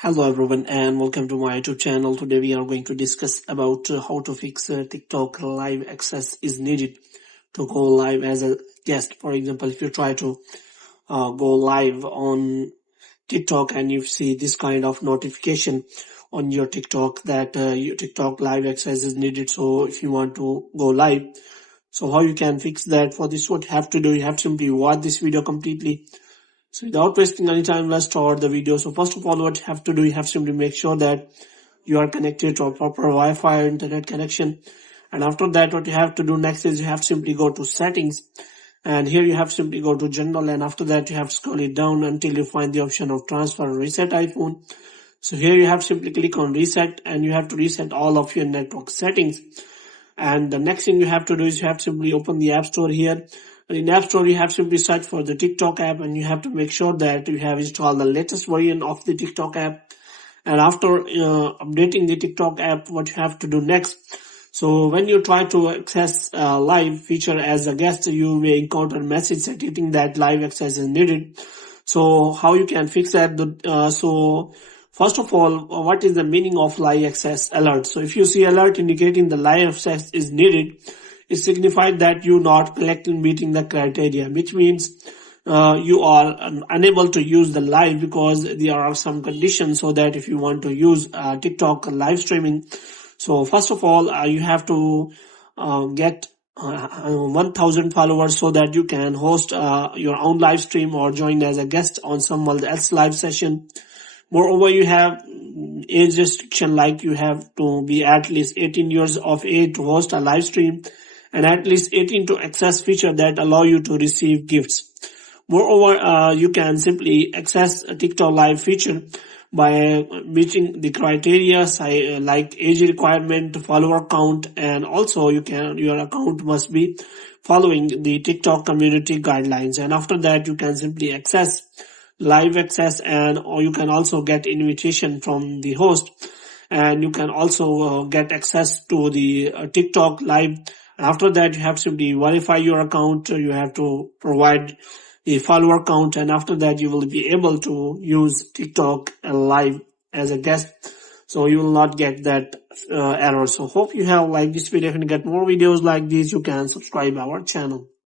Hello everyone and welcome to my YouTube channel. Today we are going to discuss about how to fix TikTok live access is needed to go live as a guest. For example, if you try to go live on TikTok and you see this kind of notification on your TikTok that your TikTok live access is needed. So if you want to go live, so how you can fix that? For this, what you have to do, you have to simply watch this video completely. So without wasting any time, let's start the video. So first of all, what you have to do, you have to simply make sure that you are connected to a proper Wi-Fi or internet connection. And after that, what you have to do next is you have to simply go to settings. And here you have to simply go to general, and after that you have to scroll it down until you find the option of transfer or reset iPhone. So here you have to simply click on reset, and you have to reset all of your network settings. And the next thing you have to do is you have to simply open the App Store here. In App Store, you have to simply search for the TikTok app, and you have to make sure that you have installed the latest version of the TikTok app. And after updating the TikTok app, what you have to do next, so when you try to access live feature as a guest, you may encounter a message stating that live access is needed. So how you can fix that? So first of all, what is the meaning of live access alert? So if you see alert indicating the live access is needed, it signifies that you not collecting meeting the criteria, which means you are unable to use the live because there are some conditions. So that if you want to use TikTok live streaming, so first of all you have to get 1000 followers so that you can host your own live stream or join as a guest on someone else's live session. Moreover, you have age restriction, like you have to be at least 18 years of age to host a live stream, and at least 18 to access feature that allow you to receive gifts. Moreover, you can simply access a TikTok live feature by meeting the criteria like age requirement, follower count, and also your account must be following the TikTok community guidelines. And after that, you can simply access live access, and or you can also get invitation from the host, and you can also get access to the TikTok live. After that, you have to simply verify your account. You have to provide the follower count, and after that you will be able to use TikTok live as a guest, so you will not get that error. So hope you have liked this video. If you get more videos like this, you can subscribe our channel.